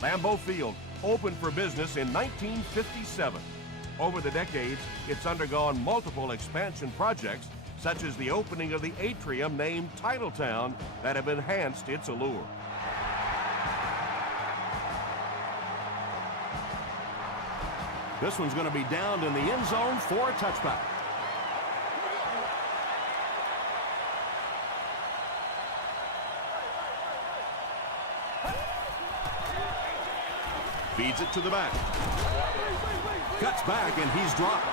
Lambeau Field opened for business in 1957. Over the decades, it's undergone multiple expansion projects, such as the opening of the atrium named Titletown, that have enhanced its allure. This one's going to be downed in the end zone for a touchback. Feeds it to the back. Cuts back, and he's dropped.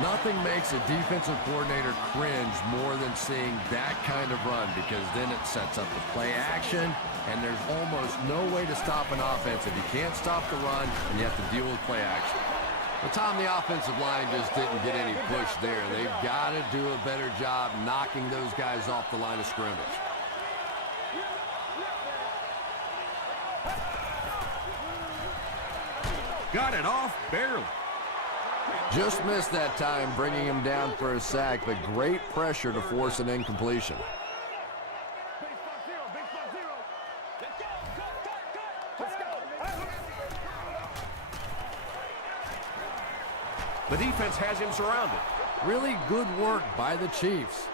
Nothing makes a defensive coordinator cringe more than seeing that kind of run, because then it sets up the play action, and there's almost no way to stop an offense if you can't stop the run and you have to deal with play action. But Tom, the offensive line just didn't get any push there. They've got to do a better job knocking those guys off the line of scrimmage. Got it off, barely. Just missed that time, bringing him down for a sack, but great pressure to force an incompletion. The defense has him surrounded. Really good work by the Chiefs.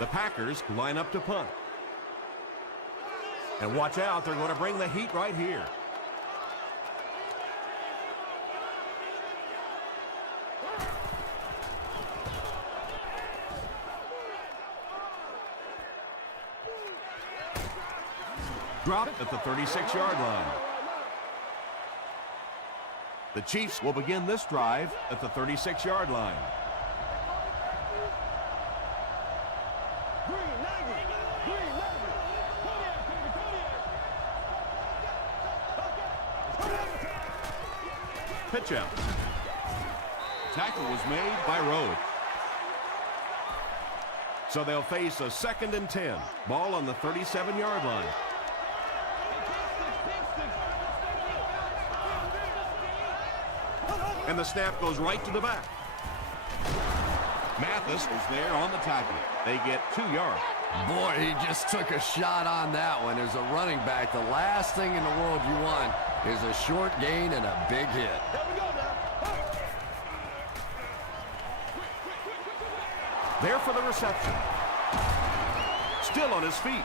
The Packers line up to punt. And watch out, they're going to bring the heat right here. Dropped at the 36-yard line. The Chiefs will begin this drive at the 36-yard line. Pitch out. Tackle was made by Rhodes. So they'll face a 2nd and 10. Ball on the 37-yard line. And the snap goes right to the back. Mathis is there on the tackle. They get 2 yards. Boy, he just took a shot on that one. As a running back, the last thing in the world you want is a short gain and a big hit. There for the reception. Still on his feet.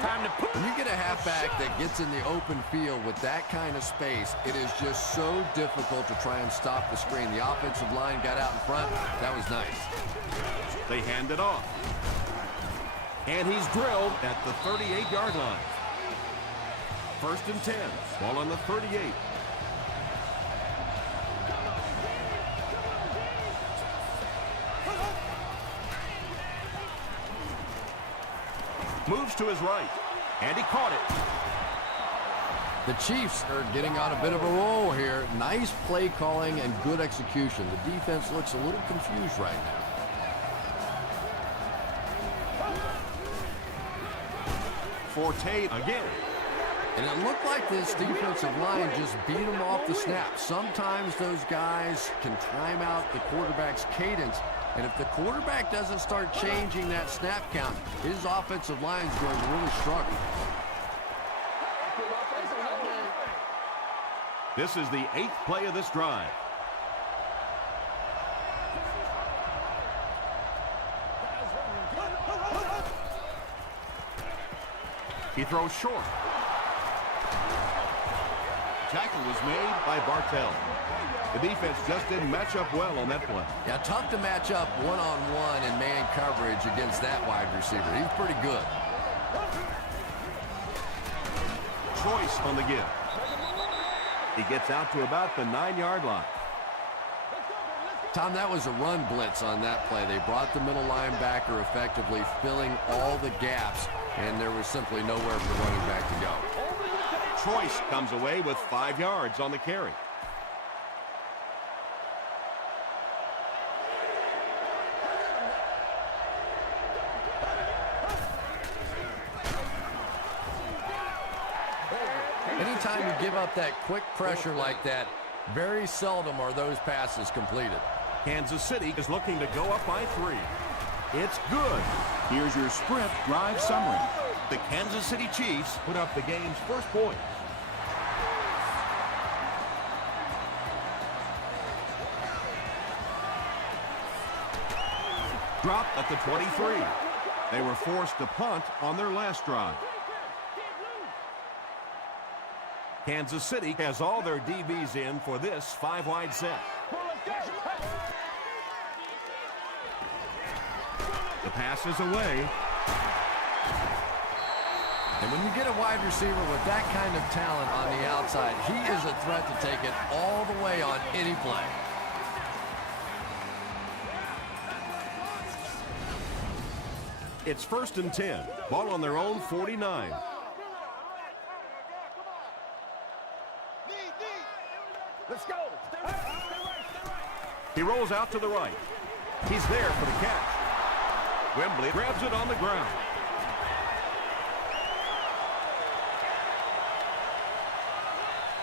Time to put. When you get a halfback that gets in the open field with that kind of space, it is just so difficult to try and stop the screen. The offensive line got out in front. That was nice. They hand it off. And he's drilled at the 38-yard line. 1st and 10. Ball on the 38. Moves to his right, and he caught it. The Chiefs are getting on a bit of a roll here. Nice play calling and good execution. The defense looks a little confused right now. Forte again. And it looked like this defensive line just beat them off the snap. Sometimes those guys can time out the quarterback's cadence. And if the quarterback doesn't start changing that snap count, his offensive line is going to really struggle. This is the 8th play of this drive. He throws short. Tackle was made by Bartell. The defense just didn't match up well on that play. Yeah, tough to match up one-on-one in man coverage against that wide receiver. He's pretty good. Choice on the give. He gets out to about the 9-yard line. Tom, that was a run blitz on that play. They brought the middle linebacker effectively, filling all the gaps, and there was simply nowhere for the running back to go. Choice comes away with 5 yards on the carry. Anytime you give up that quick pressure like that, very seldom are those passes completed. Kansas City is looking to go up by 3. It's good. Here's your Sprint drive summary. The Kansas City Chiefs put up the game's first point. Dropped at the 23. They were forced to punt on their last drive. Kansas City has all their DBs in for this 5-wide set. The pass is away. And when you get a wide receiver with that kind of talent on the outside, he is a threat to take it all the way on any play. It's 1st and 10. Ball on their own 49. Let's go. Stay right. He rolls out to the right. He's there for the catch. Wembley grabs it on the ground.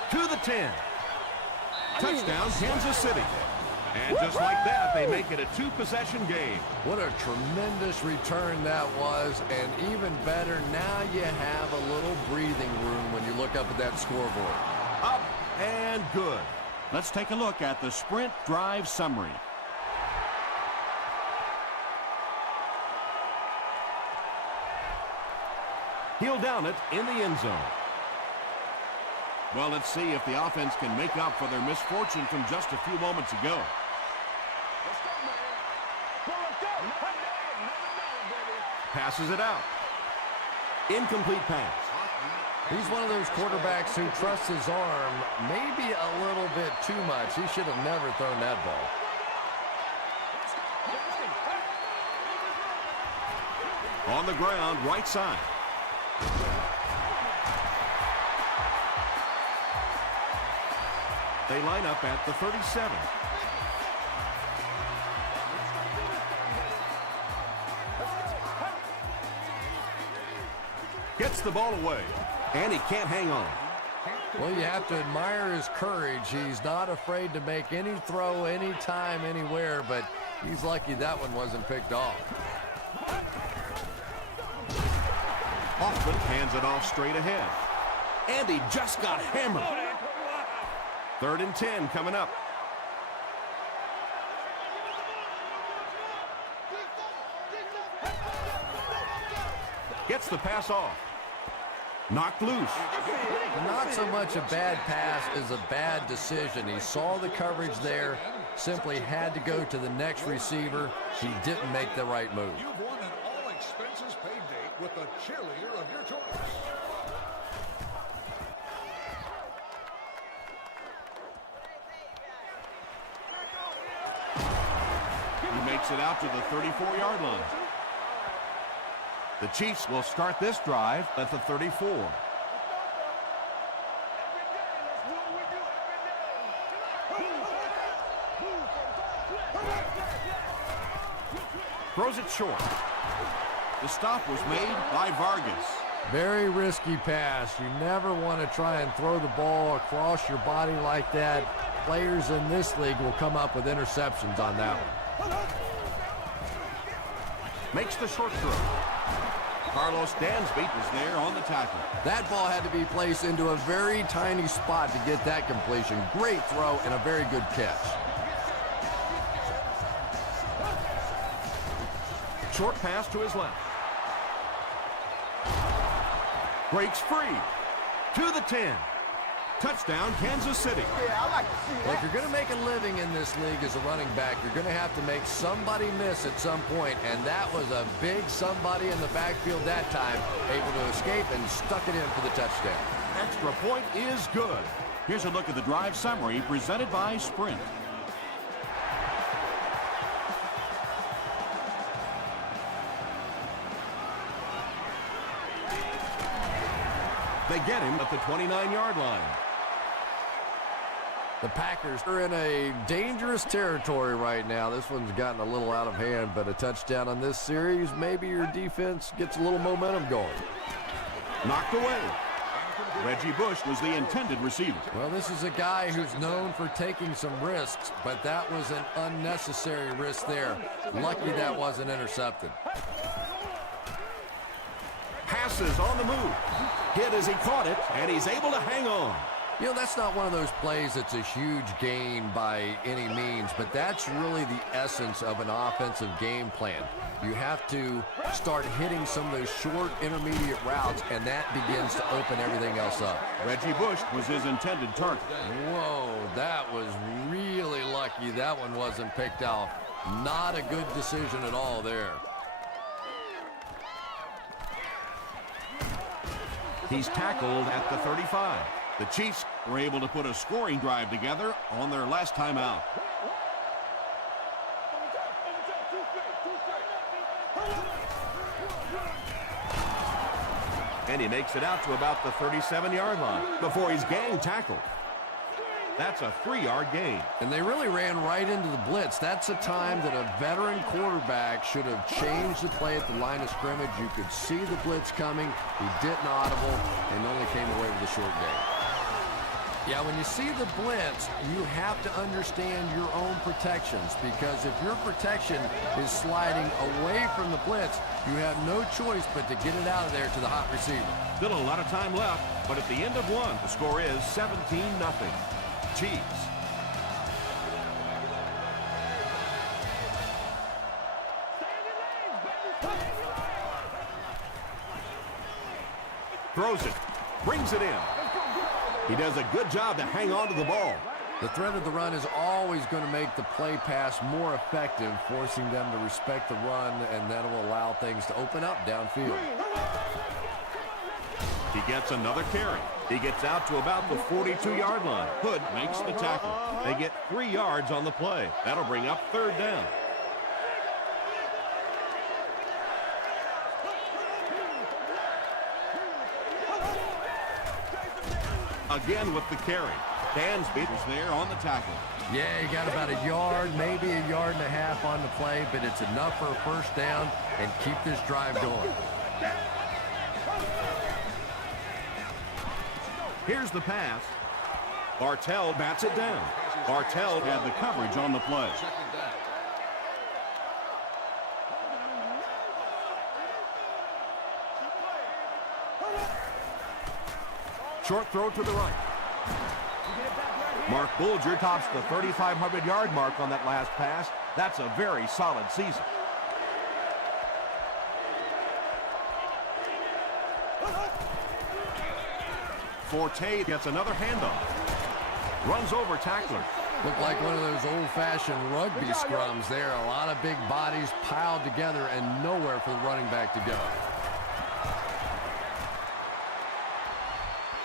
To the 10. Touchdown, Kansas City. And just like that, they make it a 2-possession game. What a tremendous return that was, and even better, now you have a little breathing room when you look up at that scoreboard. Up and good. Let's take a look at the Sprint drive summary. He'll down it in the end zone. Well, let's see if the offense can make up for their misfortune from just a few moments ago. Passes it out. Incomplete pass. He's one of those quarterbacks who trusts his arm maybe a little bit too much. He should have never thrown that ball. On the ground, right side. They line up at the 37. Gets the ball away, and he can't hang on. Well, you have to admire his courage. He's not afraid to make any throw, anytime, anywhere, but he's lucky that one wasn't picked off. Hoffman hands it off straight ahead. And he just got hammered. 3rd and 10 coming up. Gets the pass off. Knocked loose. Not so much a bad pass as a bad decision. He saw the coverage there, simply had to go to the next receiver. He didn't make the right move. You've won an all-expenses paid date with the cheerleader of your choice. He makes it out to the 34-yard line. The Chiefs will start this drive at the 34. Throws it short. The stop was made by Vargas. Very risky pass. You never want to try and throw the ball across your body like that. Players in this league will come up with interceptions on that one. Makes the short throw. Carlos Dansby was there on the tackle. That ball had to be placed into a very tiny spot to get that completion. Great throw and a very good catch. Short pass to his left. Breaks free. To the 10. Touchdown, Kansas City. Well, if you're going to make a living in this league as a running back, you're going to have to make somebody miss at some point, and that was a big somebody in the backfield that time, able to escape and stuck it in for the touchdown. Extra point is good. Here's a look at the drive summary presented by Sprint. They get him at the 29-yard line. The Packers are in a dangerous territory right now. This one's gotten a little out of hand, but a touchdown on this series, maybe your defense gets a little momentum going. Knocked away. Reggie Bush was the intended receiver. Well, this is a guy who's known for taking some risks, but that was an unnecessary risk there. Lucky that wasn't intercepted. Passes on the move. Hit as he caught it, and he's able to hang on. You know, that's not one of those plays that's a huge gain by any means, but that's really the essence of an offensive game plan. You have to start hitting some of those short intermediate routes, and that begins to open everything else up. Reggie Bush was his intended target. Whoa, that was really lucky that one wasn't picked off. Not a good decision at all there. He's tackled at the 35. The Chiefs were able to put a scoring drive together on their last time out. And he makes it out to about the 37-yard line before he's gang tackled. That's a 3-yard gain. And they really ran right into the blitz. That's a time that a veteran quarterback should have changed the play at the line of scrimmage. You could see the blitz coming. He didn't audible and only came away with a short gain. Yeah, when you see the blitz, you have to understand your own protections, because if your protection is sliding away from the blitz, you have no choice but to get it out of there to the hot receiver. Still a lot of time left, but at the end of one, the score is 17-0. Chiefs. Throws it, brings it in. He does a good job to hang on to the ball. The threat of the run is always going to make the play pass more effective, forcing them to respect the run, and that will allow things to open up downfield. He gets another carry. He gets out to about the 42-yard line. Hood makes the tackle. They get 3 yards on the play. That'll bring up 3rd down. Again with the carry. Dansby is there on the tackle. Yeah, he got about a yard, maybe a yard and a half on the play, but it's enough for a 1st down and keep this drive going. Here's the pass. Bartell bats it down. Bartell had the coverage on the play. Short throw to the right. Mark Bulger tops the 3,500-yard mark on that last pass. That's a very solid season. Forte gets another handoff. Runs over tackler. Looked like one of those old-fashioned rugby scrums there. A lot of big bodies piled together and nowhere for the running back to go.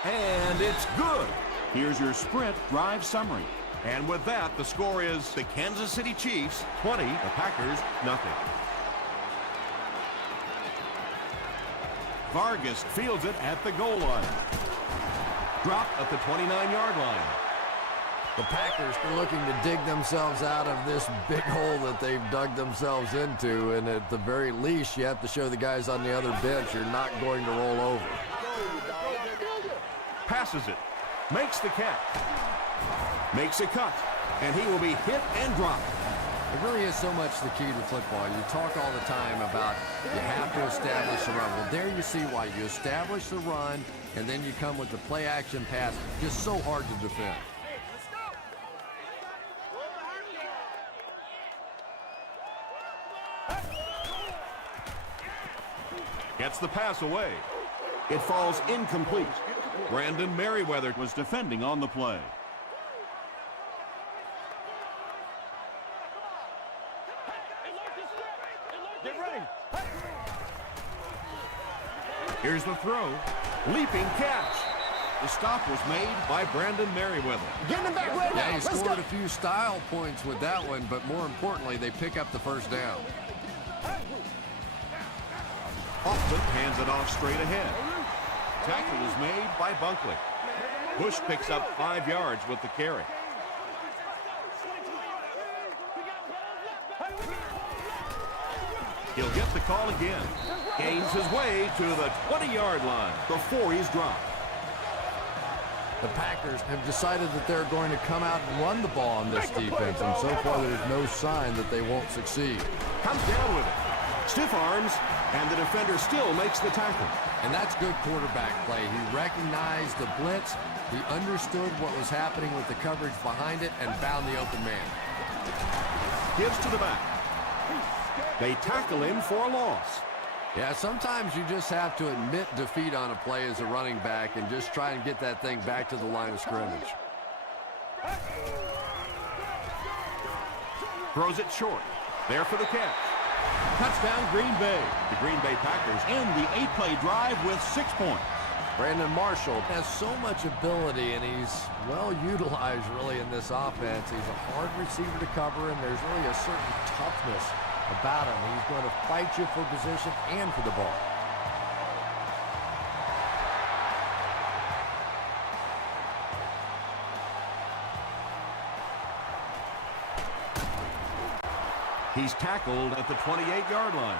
And it's good. Here's your sprint drive summary. And with that, the score is the Kansas City Chiefs 20, the Packers nothing. Vargas fields it at the goal line. Dropped at the 29-yard line. The Packers are looking to dig themselves out of this big hole that they've dug themselves into, and at the very least, you have to show the guys on the other bench you're not going to roll over. Passes it. Makes the catch. Makes a cut. And he will be hit and dropped. It really is so much the key to football. You talk all the time about you have to establish the run. Well, there you see why. You establish the run, and then you come with the play-action pass. Just so hard to defend. Gets the pass away. It falls incomplete. Brandon Merriweather was defending on the play. Here's the throw. Leaping catch. The stop was made by Brandon Merriweather. Getting him back right now. Yeah, he scored a few style points with that one, but more importantly, they pick up the 1st down. Hoffman hands it off straight ahead. Tackle is made by Bunkley. Bush picks up 5 yards with the carry. He'll get the call again. Gains his way to the 20-yard line before he's dropped. The Packers have decided that they're going to come out and run the ball on this defense, and so far there's no sign that they won't succeed. Comes down with it. Stiff arms, and the defender still makes the tackle. And that's good quarterback play. He recognized the blitz, he understood what was happening with the coverage behind it, and found the open man. Gives to the back. They tackle him for a loss. Yeah, sometimes you just have to admit defeat on a play as a running back and just try and get that thing back to the line of scrimmage. Throws it short. There for the catch. Touchdown, Green Bay. The Green Bay Packers end the 8-play drive with 6 points. Brandon Marshall has so much ability, and he's well utilized really in this offense. He's a hard receiver to cover, and there's really a certain toughness about him. He's going to fight you for position and for the ball. He's tackled at the 28-yard line.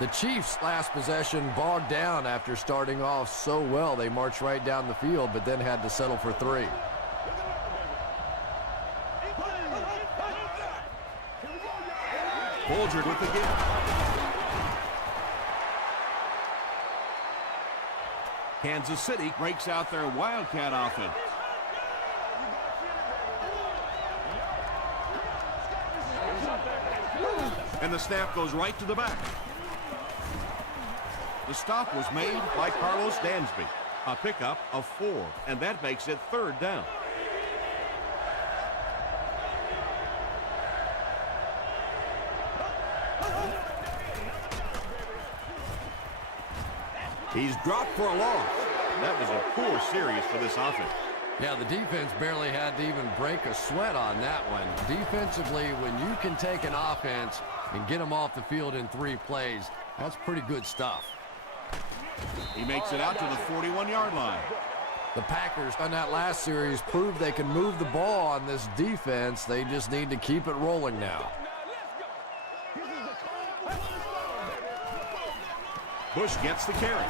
The Chiefs' last possession bogged down after starting off so well. They marched right down the field, but then had to settle for 3. Bulger with the gift. Kansas City breaks out their Wildcat offense. And the snap goes right to the back. The stop was made by Carlos Dansby. A pickup of 4, and that makes it 3rd down. He's dropped for a loss. That was a poor series for this offense. Yeah, the defense barely had to even break a sweat on that one. Defensively, when you can take an offense and get them off the field in 3 plays, that's pretty good stuff. He makes it out to the 41-yard line. The Packers on that last series proved they can move the ball on this defense. They just need to keep it rolling now. Bush gets the carry.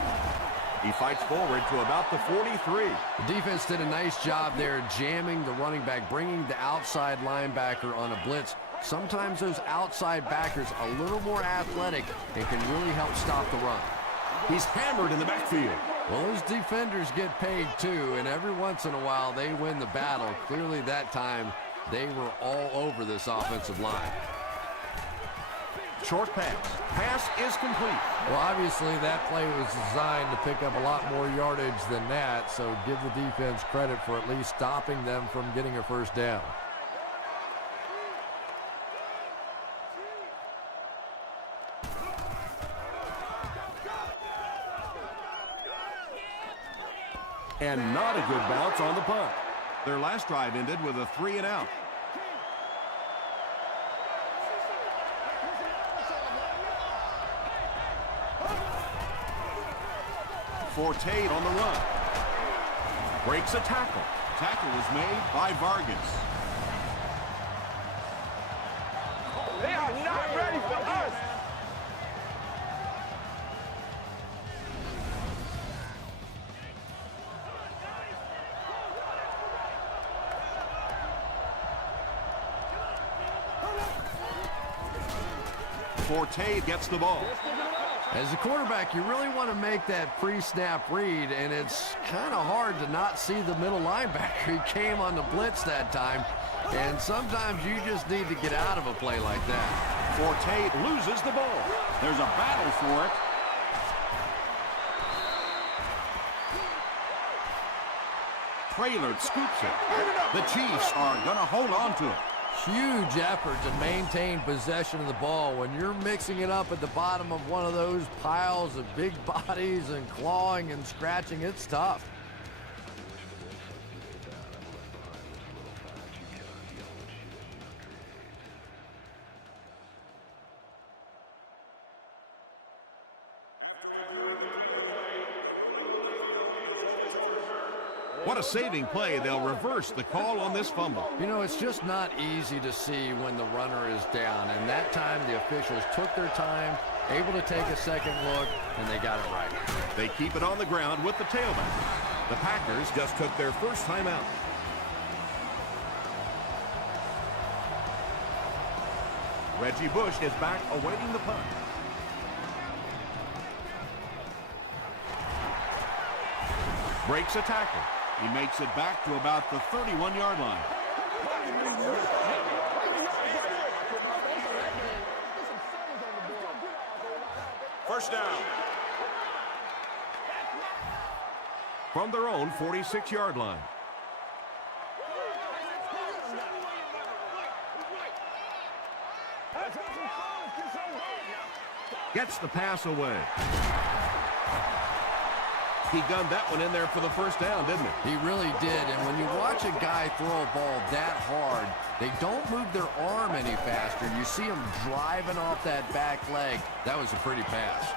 He fights forward to about the 43. The defense did a nice job there jamming the running back, bringing the outside linebacker on a blitz. Sometimes those outside backers a little more athletic and can really help stop the run. He's hammered in the backfield. Well, those defenders get paid too, and every once in a while they win the battle. Clearly that time they were all over this offensive line. Short pass. Pass is complete. Well, obviously that play was designed to pick up a lot more yardage than that, so give the defense credit for at least stopping them from getting a 1st down. And not a good bounce on the punt. Their last drive ended with a 3-and-out. Forte on the run. Breaks a tackle. Tackle was made by Vargas. They are not ready for us. Forte gets the ball. As a quarterback, you really want to make that pre-snap read, and it's kind of hard to not see the middle linebacker. He came on the blitz that time, and sometimes you just need to get out of a play like that. Forte loses the ball. There's a battle for it. Traylor scoops it. The Chiefs are going to hold on to it. Huge effort to maintain possession of the ball. When you're mixing it up at the bottom of one of those piles of big bodies and clawing and scratching, it's tough. What a saving play. They'll reverse the call on this fumble. You know, it's just not easy to see when the runner is down, and that time the officials took their time, able to take a second look, and they got it right. They keep it on the ground with the tailback. The Packers just took their first time out. Reggie Bush is back awaiting the punt. Breaks a tackle. He makes it back to about the 31-yard line. First down. From their own 46-yard line. Gets the pass away. He gunned that one in there for the first down, didn't he? He really did, and when you watch a guy throw a ball that hard, they don't move their arm any faster. You see him driving off that back leg. That was a pretty pass.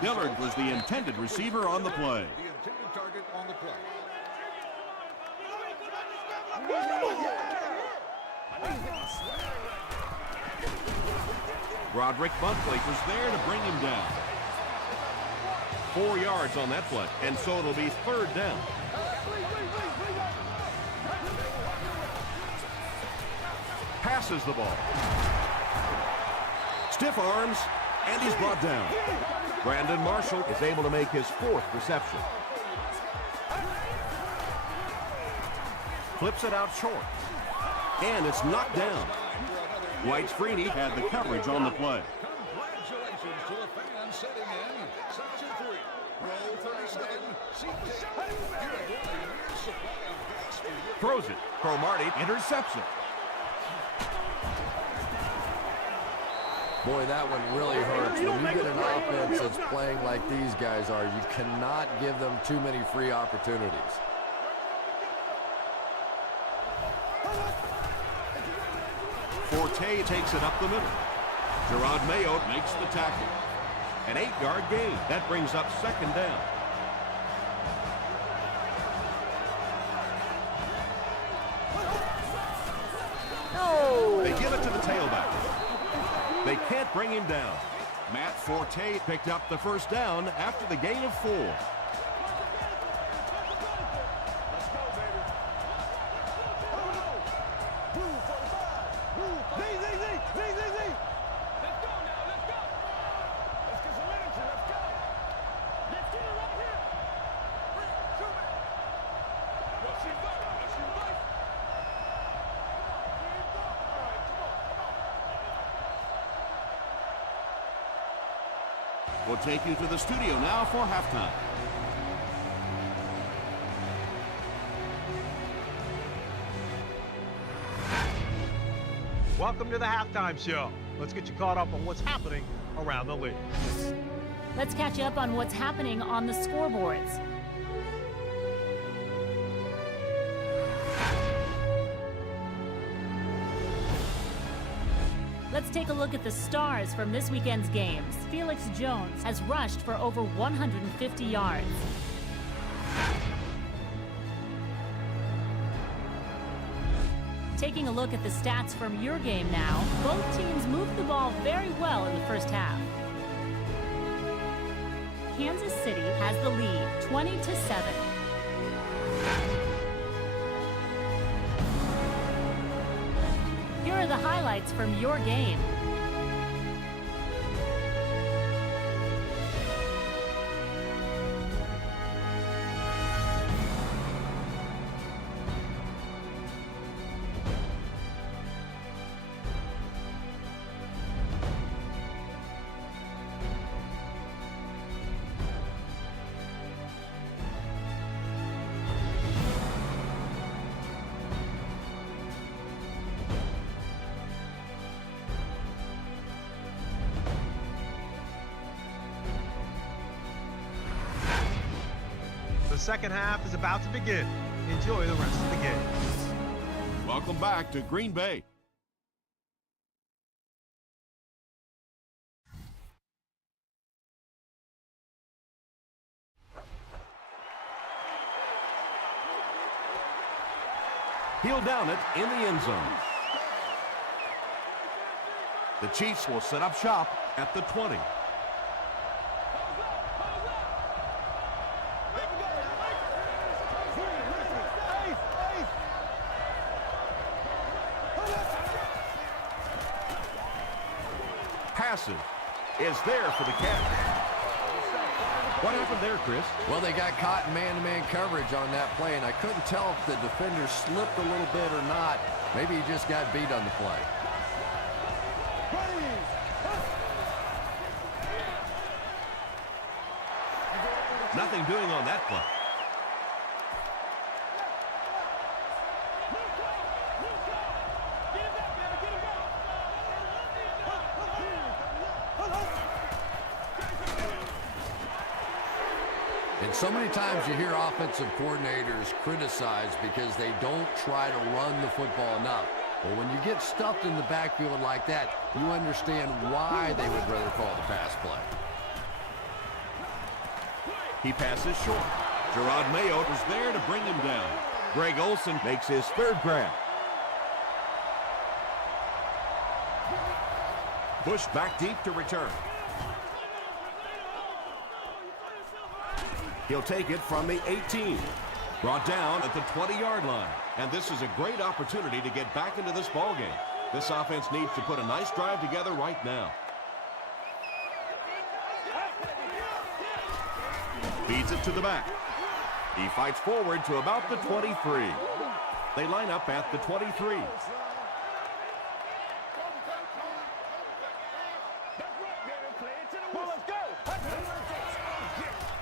Dillard was the intended receiver on the play. The intended target on the play. Roderick Buntley was there to bring him down. 4 yards on that play, and so it'll be third down. Passes the ball. Stiff arms, and he's brought down. Brandon Marshall is able to make his 4th reception. Flips it out short, and it's knocked down. Dwight Freeney had the coverage on the play. Congratulations to the fans sitting in Section 3. Row 37. Seat 8. You have won a year's supply of gas for your... Throws it. Cromartie intercepts it. Boy, that one really hurts. When you get an offense that's playing like these guys are, you cannot give them too many free opportunities. Forte takes it up the middle. Gerard Mayo makes the tackle. An 8-yard gain. That brings up second down. They give it to the tailback. They can't bring him down. Matt Forte picked up the first down after the gain of 4. We'll take you to the studio now for halftime. Welcome to the halftime show. Let's get you caught up on what's happening around the league. Let's catch you up on what's happening on the scoreboards. Let's take a look at the stars from this weekend's games. Felix Jones has rushed for over 150 yards. Taking a look at the stats from your game now, both teams moved the ball very well in the first half. Kansas City has the lead, 20-7. Here are the highlights from your game. The second half is about to begin. Enjoy the rest of the game. Welcome back to Green Bay. He'll down it in the end zone. The Chiefs will set up shop at the 20. Passes is there for the catch. What happened there, Chris? Well, they got caught in man-to-man coverage on that play, and I couldn't tell if the defender slipped a little bit or not. Maybe he just got beat on the play. Nothing doing on that play. And so many times you hear offensive coordinators criticized because they don't try to run the football enough. But when you get stuffed in the backfield like that, you understand why they would rather call the pass play. He passes short. Gerard Mayo is there to bring him down. Greg Olsen makes his third grab. Bush back deep to return. He'll take it from the 18. Brought down at the 20-yard line. And this is a great opportunity to get back into this ballgame. This offense needs to put a nice drive together right now. Feeds it to the back. He fights forward to about the 23. They line up at the 23.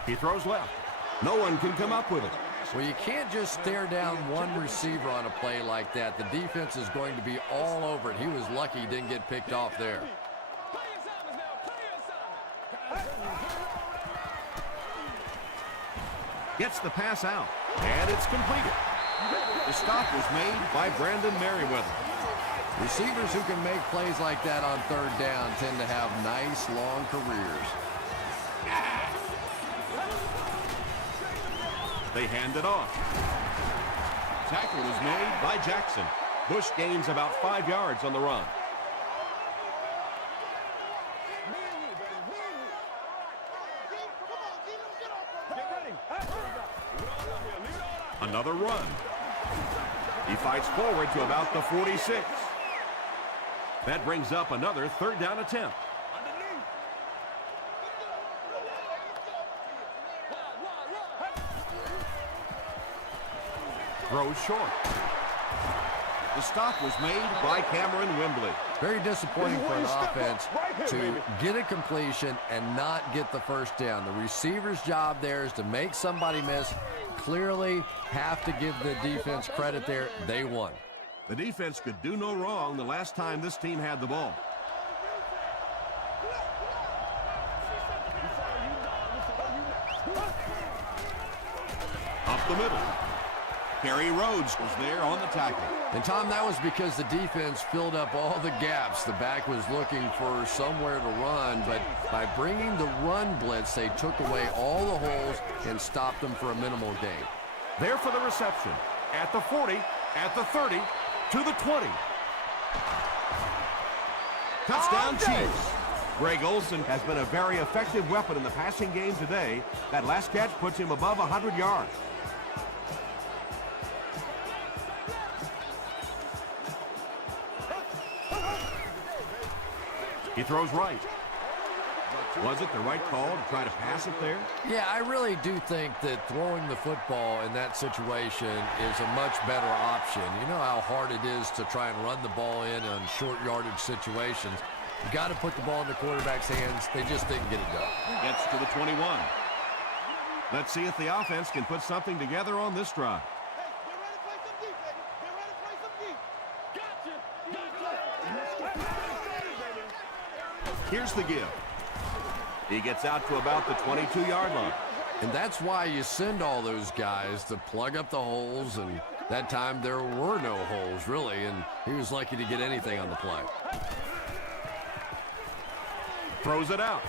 He throws left. No one can come up with it. Well, you can't just stare down one receiver on a play like that. The defense is going to be all over it. He was lucky he didn't get picked off there. Gets the pass out, and it's completed. The stop was made by Brandon Merriweather. Receivers who can make plays like that on third down tend to have nice, long careers. They hand it off. Tackle is made by Jackson. Bush gains about 5 yards on the run. Another run. He fights forward to about the 46. That brings up another third down attempt. Throws short. The stop was made by Cameron Wembley. Very disappointing for an offense to get a completion and not get the first down. The receiver's job there is to make somebody miss. Clearly have to give the defense credit there. They won. The defense could do no wrong the last time this team had the ball. Up the middle. Kerry Rhodes was there on the tackle. And, Tom, that was because the defense filled up all the gaps. The back was looking for somewhere to run, but by bringing the run blitz, they took away all the holes and stopped them for a minimal gain. There for the reception. At the 40, at the 30, to the 20. Touchdown Chiefs. Greg Olsen has been a very effective weapon in the passing game today. That last catch puts him above 100 yards. He throws right. Was it the right call to try to pass it there? Yeah, I really do think that throwing the football in that situation is a much better option. You know how hard it is to try and run the ball in on short yardage situations. You got to put the ball in the quarterback's hands. They just didn't get it done. Gets to the 21. Let's see if the offense can put something together on this drive. Here's the give. He gets out to about the 22-yard line. And that's why you send all those guys to plug up the holes, and that time there were no holes, really, and he was lucky to get anything on the play. Throws it out,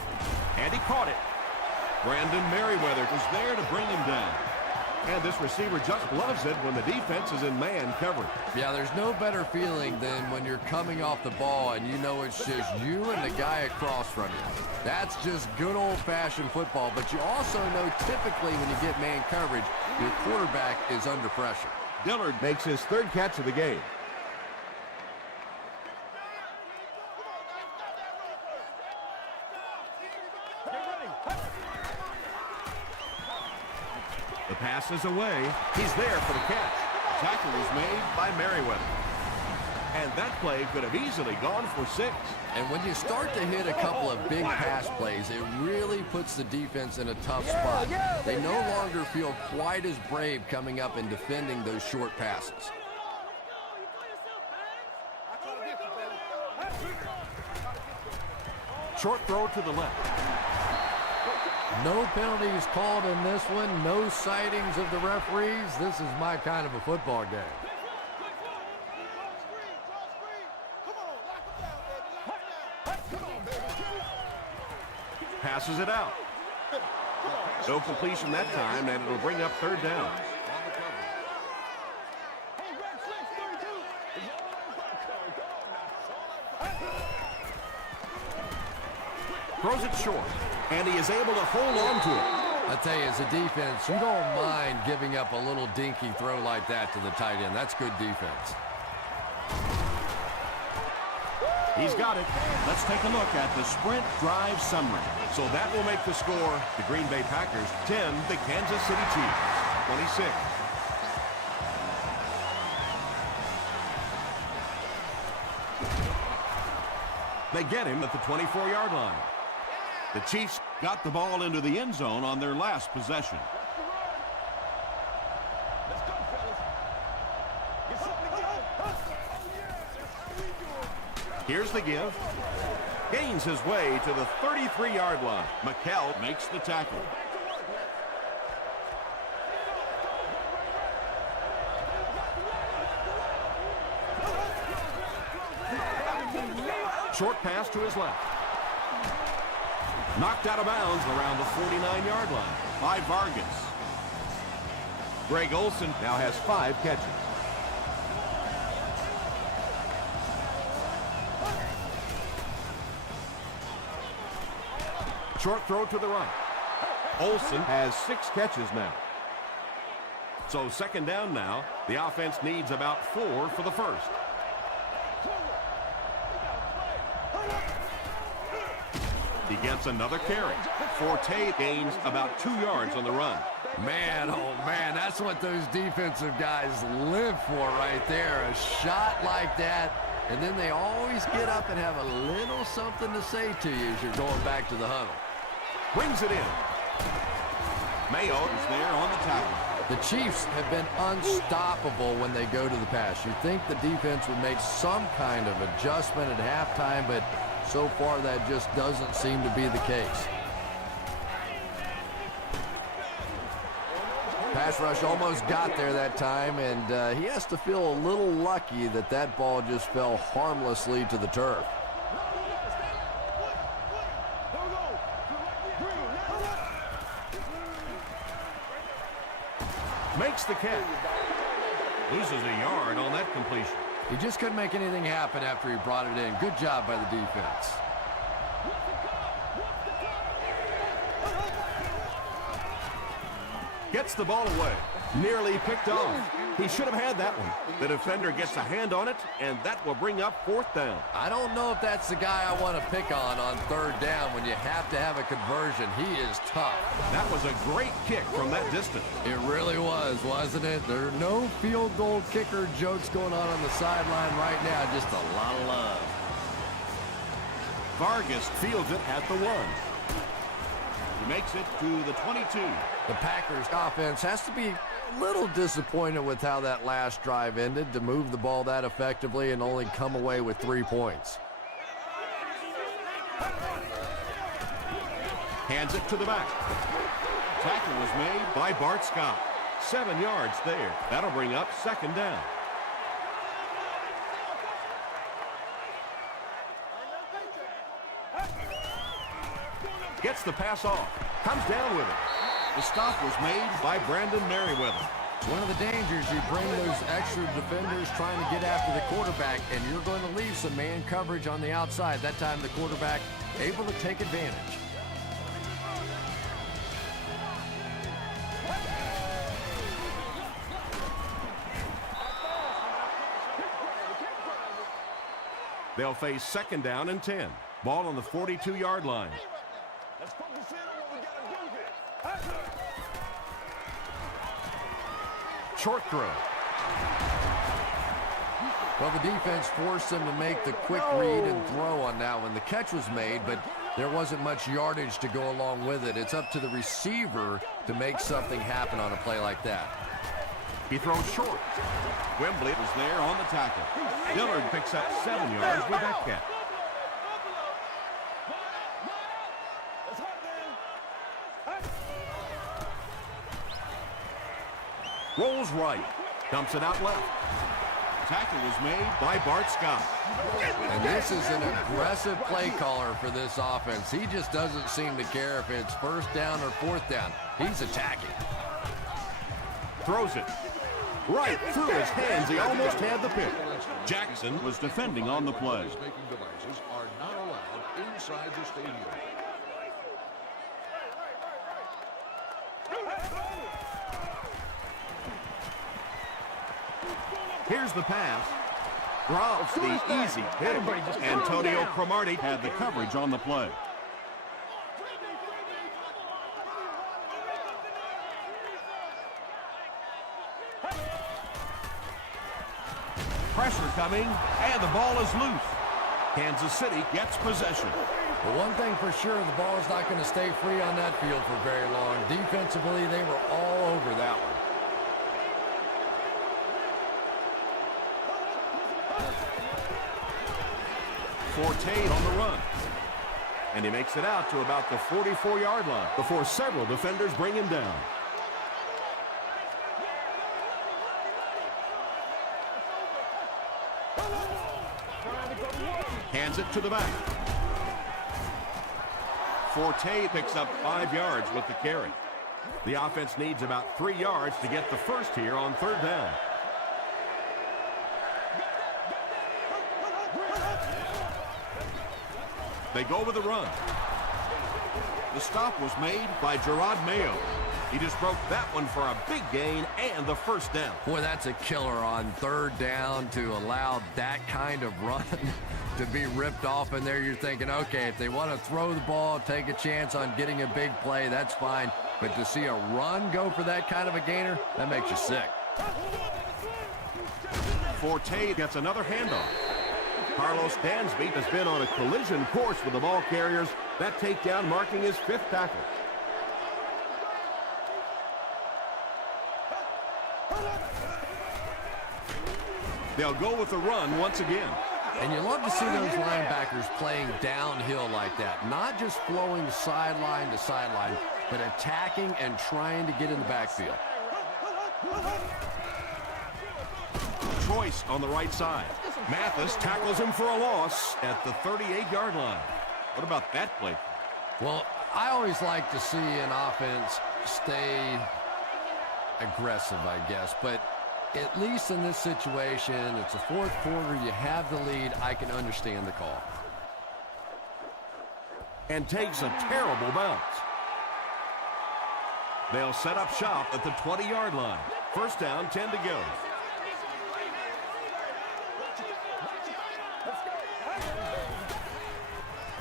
and he caught it. Brandon Merriweather was there to bring him down. And this receiver just loves it when the defense is in man coverage. Yeah, there's no better feeling than when you're coming off the ball and you know it's just you and the guy across from you. That's just good old-fashioned football, but you also know typically when you get man coverage, your quarterback is under pressure. Dillard makes his third catch of the game. The pass is away. He's there for the catch. Tackle was made by Merriweather. And that play could have easily gone for 6. And when you start to hit a couple of big pass plays, it really puts the defense in a tough spot. They no longer feel quite as brave coming up and defending those short passes. Short throw to the left. No penalties called in this one. No sightings of the referees. This is my kind of a football game. Passes it out. No completion that time, and it'll bring up 3rd down. Throws it short, and he is able to hold on to it. I tell you, as a defense, you don't mind giving up a little dinky throw like that to the tight end. That's good defense. He's got it. Let's take a look at the sprint drive summary. So that will make the score the Green Bay Packers 10, the Kansas City Chiefs 26. They get him at the 24-yard line. The Chiefs got the ball into the end zone on their last possession. Here's the give. Gains his way to the 33-yard line. McKell makes the tackle. Short pass to his left. Knocked out of bounds around the 49-yard line by Vargas. Greg Olsen now has 5 catches. Short throw to the right. Olsen has 6 catches now. So 2nd down now. The offense needs about 4 for the first. He gets another carry. Forte gains about 2 yards on the run. Man, oh man, that's what those defensive guys live for right there. A shot like that, and then they always get up and have a little something to say to you as you're going back to the huddle. Brings it in. Mayo is there on the tackle. The Chiefs have been unstoppable when they go to the pass. You'd think the defense would make some kind of adjustment at halftime, but so far that just doesn't seem to be the case. Pass rush almost got there that time, and he has to feel a little lucky that that ball just fell harmlessly to the turf. Makes the catch. Loses a yard on that completion. He just couldn't make anything happen after he brought it in. Good job by the defense. Gets the ball away. Nearly picked off. He should have had that one. The defender gets a hand on it, and that will bring up 4th down. I don't know if that's the guy I want to pick on 3rd down when you have to have a conversion. He is tough. That was a great kick from that distance. It really was, wasn't it? There are no field goal kicker jokes going on the sideline right now. Just a lot of love. Vargas fields it at the 1. He makes it to the 22. The Packers offense has to be a little disappointed with how that last drive ended to move the ball that effectively and only come away with 3 points. Hands it to the back. Tackle was made by Bart Scott. 7 yards there. That'll bring up 2nd down. Gets the pass off. Comes down with it. The stop was made by Brandon Merriweather. It's one of the dangers. You bring those extra defenders trying to get after the quarterback, and you're going to leave some man coverage on the outside. That time the quarterback able to take advantage. They'll face 2nd down and 10. Ball on the 42-yard line. short throw. Well, the defense forced him to make the quick read and throw on that one. The catch was made, but there wasn't much yardage to go along with it. It's up to the receiver to make something happen on a play like that. He throws short. Wembley was there on the tackle. Dillard picks up 7 yards with that catch. Rolls right. Dumps it out left. Tackle was made by Bart Scott. And this is an aggressive play caller for this offense. He just doesn't seem to care if it's first down or fourth down. He's attacking. Throws it. Right through his hands. He almost had the pick. Jackson was defending on the play. Making devices are not allowed inside the stadium. Here's the pass. Drops the easy hit. Antonio Cromartie had the coverage on the play. Pressure coming, and the ball is loose. Kansas City gets possession. But one thing for sure, the ball is not going to stay free on that field for very long. Defensively, they were all over that one. Forte on the run. And he makes it out to about the 44-yard line before several defenders bring him down. Hands it to the back. Forte picks up 5 yards with the carry. The offense needs about 3 yards to get the first here on third down. They go with the run. The stop was made by Gerard Mayo. He just broke that one for a big gain and the first down. Boy, that's a killer on third down to allow that kind of run to be ripped off in there. You're thinking, okay, if they want to throw the ball, take a chance on getting a big play, that's fine. But to see a run go for that kind of a gainer, that makes you sick. Forte gets another handoff. Carlos Dansby has been on a collision course with the ball carriers. That takedown marking his 5th tackle. They'll go with the run once again. And you love to see those linebackers playing downhill like that. Not just flowing sideline to sideline, but attacking and trying to get in the backfield. Choice on the right side. Mathis tackles him for a loss at the 38-yard line. What about that play? Well, I always like to see an offense stay aggressive, I guess. But at least in this situation, it's the fourth quarter, you have the lead, I can understand the call. And takes a terrible bounce. They'll set up shop at the 20-yard line. First down, 10 to go.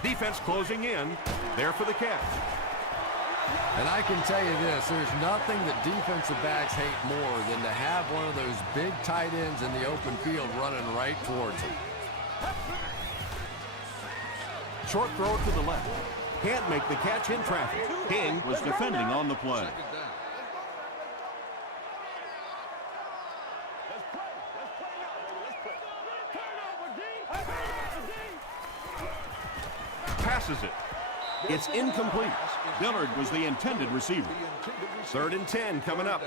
Defense closing in, there for the catch. And I can tell you this, there's nothing that defensive backs hate more than to have one of those big tight ends in the open field running right towards them. Short throw to the left. Can't make the catch in traffic. King was defending on the play. Passes it. It's incomplete. Dillard was the intended receiver. 3rd and 10 coming up.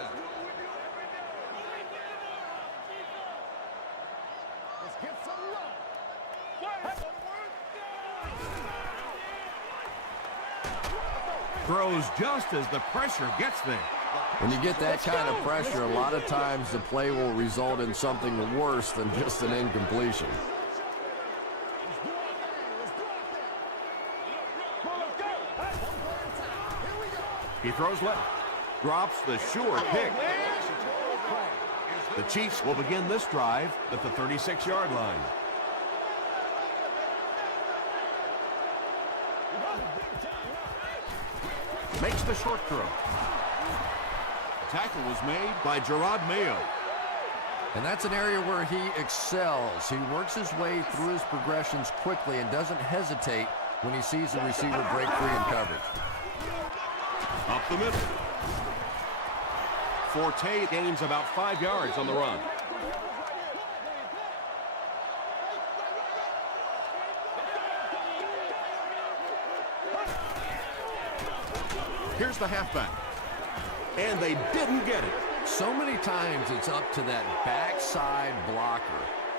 Throws just as the pressure gets there. When you get that kind of pressure, a lot of times the play will result in something worse than just an incompletion. He throws left. Drops the sure pick. The Chiefs will begin this drive at the 36-yard line. Makes the short throw. Tackle was made by Gerard Mayo. And that's an area where he excels. He works his way through his progressions quickly and doesn't hesitate when he sees the receiver break free in coverage. Up the middle. Forte gains about 5 yards on the run. Here's the halfback. And they didn't get it. So many times it's up to that backside blocker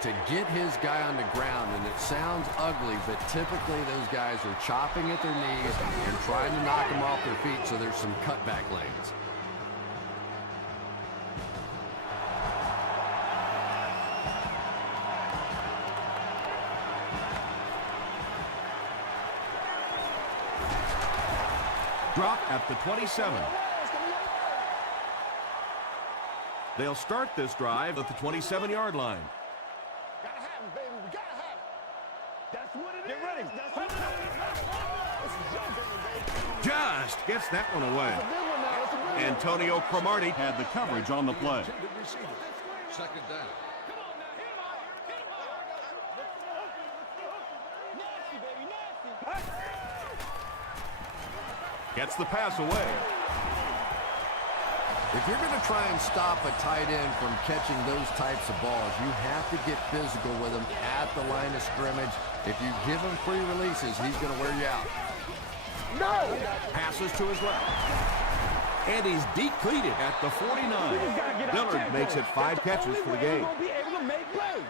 to get his guy on the ground, and it sounds ugly, but typically those guys are chopping at their knees and trying to knock them off their feet, so there's some cutback lanes. Drop at the 27. They'll start this drive at the 27-yard line. Gotta happen, baby. We gotta happen. That's what it is. Get ready. That's what it is. Just gets that one away. Antonio Cromartie had the coverage on the play. Second down. Gets the pass away. If you're going to try and stop a tight end from catching those types of balls, you have to get physical with him at the line of scrimmage. If you give him free releases, he's going to wear you out. No! Passes to his left. And he's decleated at the 49. Dillard makes it 5 catches for the game. We're gonna be able to make plays.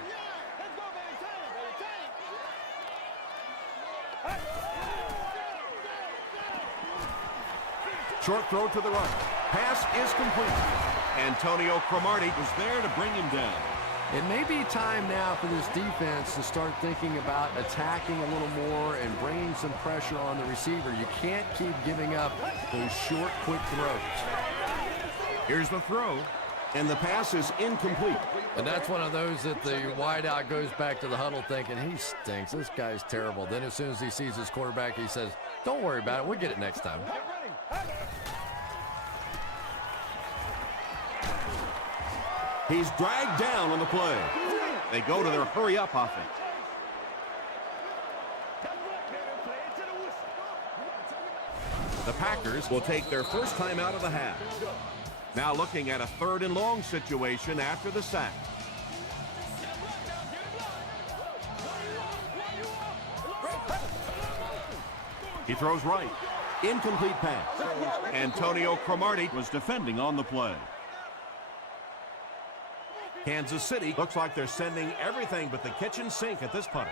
Short throw to the right. Pass is complete. Antonio Cromartie was there to bring him down. It may be time now for this defense to start thinking about attacking a little more and bringing some pressure on the receiver. You can't keep giving up those short, quick throws. Here's the throw. And the pass is incomplete. And that's one of those that the wideout goes back to the huddle thinking, he stinks. This guy's terrible. Then as soon as he sees his quarterback, he says, don't worry about it. We'll get it next time. He's dragged down on the play. They go to their hurry-up offense. The Packers will take their first time out of the half. Now looking at a 3rd and long situation after the sack. He throws right. Incomplete pass. Antonio Cromartie was defending on the play. Kansas City looks like they're sending everything but the kitchen sink at this punt.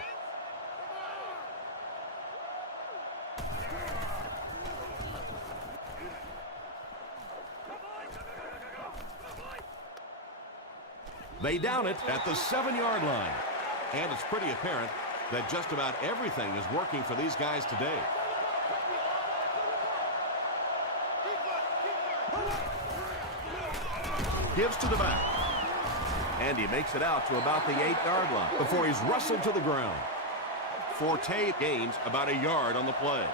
They down it at the 7-yard line. And it's pretty apparent that just about everything is working for these guys today. Gives to the back. And he makes it out to about the 8-yard line before he's wrestled to the ground. Forte gains about a yard on the play.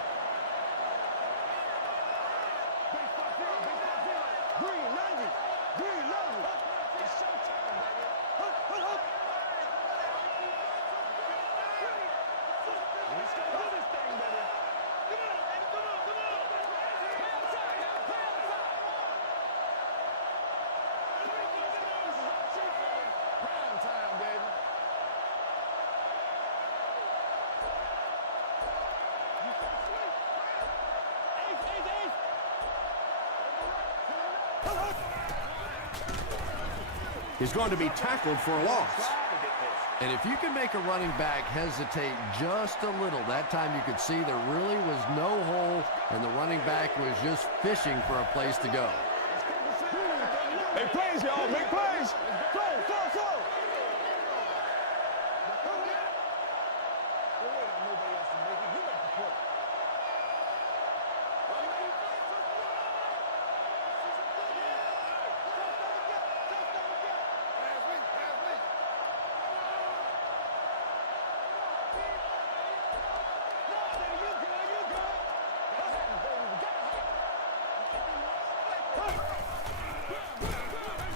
He's going to be tackled for a loss. And if you can make a running back hesitate just a little, that time you could see there really was no hole, and the running back was just fishing for a place to go. Make plays, y'all. Make plays.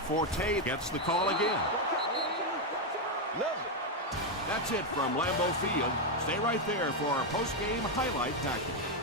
Forte gets the call again. That's it from Lambeau Field. Stay right there for our post-game highlight package.